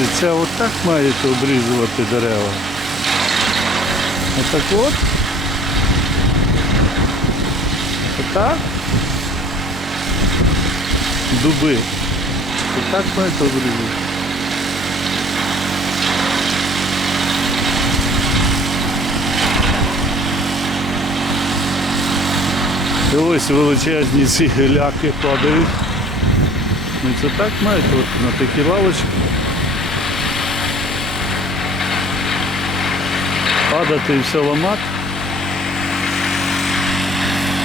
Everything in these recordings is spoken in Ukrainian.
поліція отак має обрізувати дерева. Отак от. Отак. Дуби. Отак має обрізати. І ось величезні ці геляки падають. Ну це так мають от на такі лавочки. Падати і все ламати.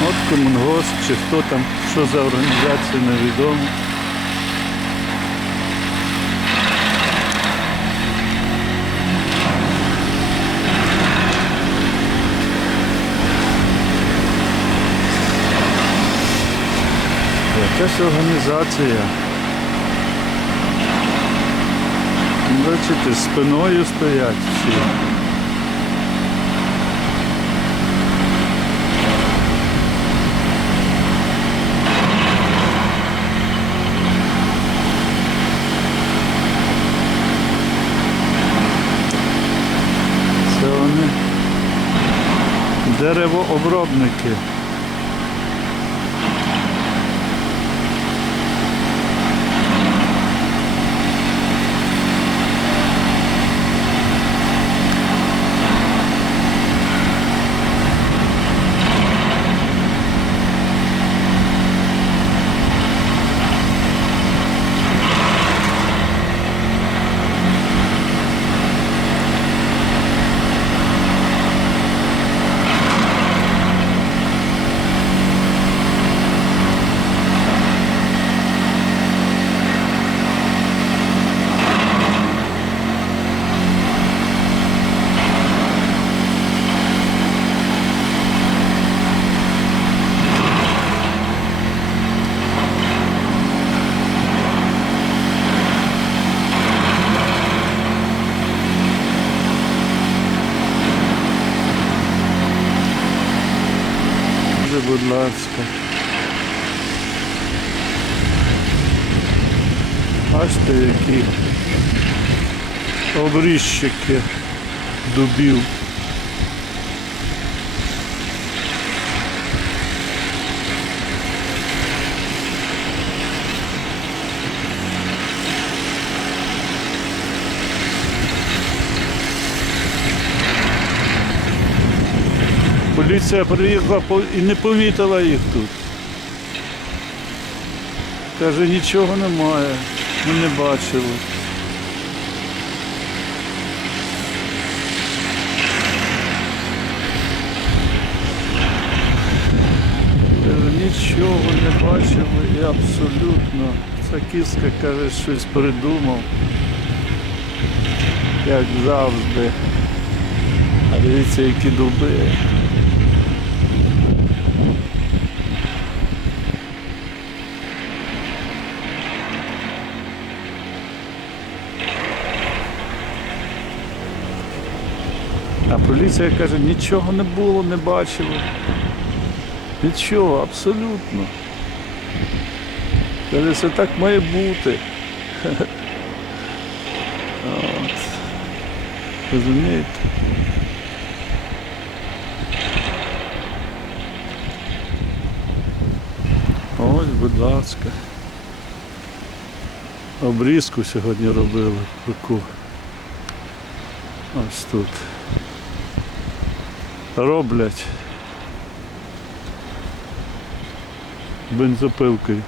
От комунгосп чи хто там, що за організація, невідомо. Якась організація. Бачите, спиною стоять всі. Це вони деревообробники. Дуже, будь ласка. Бачите, які обріжчики дубів. Поліція приїхала і не помітила їх тут. Каже, нічого немає, ми не бачили. Нічого не бачили і абсолютно. Ця кіска каже, щось придумав. Як завжди. А дивіться, які дуби. А поліція каже, нічого не було, не бачили. Нічого, абсолютно. Каже, це так має бути. От. Розумієте? Ось, будь ласка. Обрізку сьогодні робили таку. Ось тут. Роблять бензопилкою.